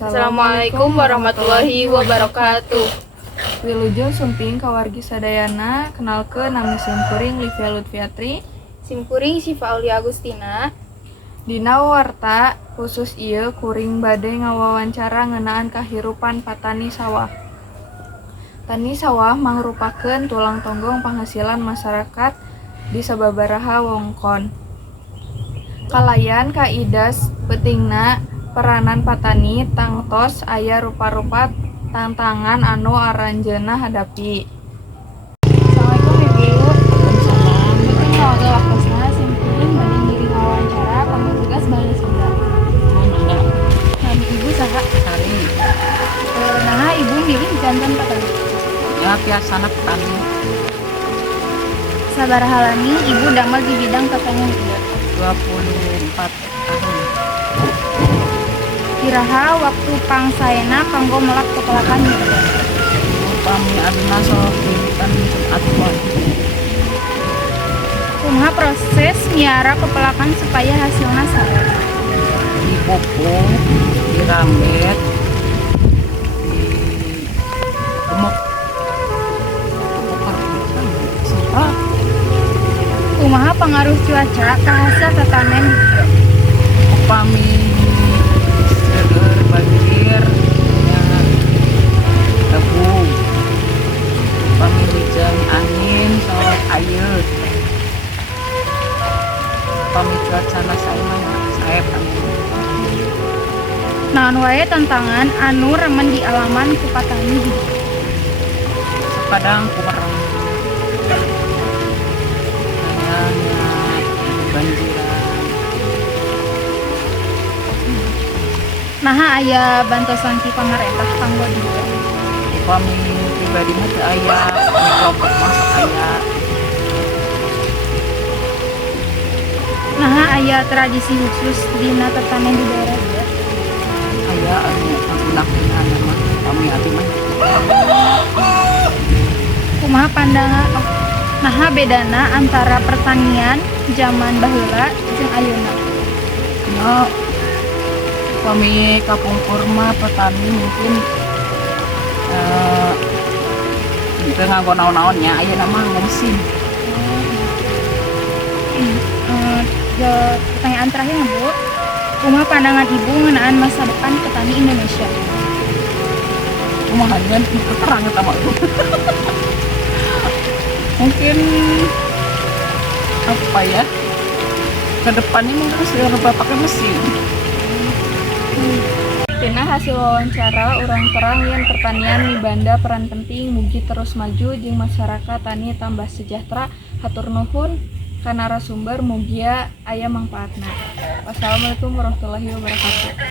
Assalamualaikum warahmatullahi wabarakatuh. Wilujeng sumping kawargi sadayana, kenalkeun nami simkuring Livia Lutfiatri. Simkuring Syifa Aulia Agustina. Dina warta khusus ieu kuring bade ngawawancara ngeunaan kahirupan patani sawah. Tani sawah mangrupakeun tulang tonggong penghasilan masyarakat di sababaraha wewengkon. Kalayan kaidas pentingna peranan patani tangtos aya rupa-rupa tantangan anu aranjeunna hadapi. Assalamualaikum Ibu. Waalaikumsalam. Mungkin keluarga waktusna simkuring bade ngiring wawancara pamit tugas balik Sunda. Nami Ibu saha? Hari Nah, Ibu milih jantan patani. ya biasana petani Sabaraha lami Ibu damel di bidang pertanian ieu. 24 tahun. Kiraha waktu pangsaena kanggo melak kepelakan ieu. Upami aduna sok pinten Jumat Pon. Kumaha proses miara kepelakan supaya hasilna sareng? Dipupuk, dirambet, digemuk. Semprot. Kumaha pengaruh cuaca ka hasil tetanen ieu? Upami seueur banjir nya debu. Upami hujan angin sok ayeut. Upami cuacana sae angin. Naon wae tantangan anu remen dialaman ku patani di dieu? Padang kumerang hanya banjiran. Naha aya bantosan ti pamarentah kanggo dieu? Upami pribadi mah teu aya, upami kelompok mah sok aya. Naha aya tradisi khusus dina tetanen di daerah dieu? Aya anu ngaguna-gunaan mah upami abdi mah. Kumaha pandangan naha bedana antara pertanian zaman baheula jeung ayeuna? Ya upami kapungkur mah petani mungkin teu nganggo naon-naonnya, ayeuna mah nganggo mesin. Pertanyaan terakhir ya, Bu. Kumaha pandangan Ibu ngeunaan masa depan petani Indonesia? Kumaha ngan terang eta mah. Mungkin apa ya, ke depannya mungkin harus pakai mesin. Tina hasil wawancara urang terang yen pertanian mibanda peran penting mugi terus maju jeung masyarakat tani tambah sejahtera. Hatur nuhun ka narasumber mugia aya mangpaatna. Wassalamualaikum warahmatullahi wabarakatuh.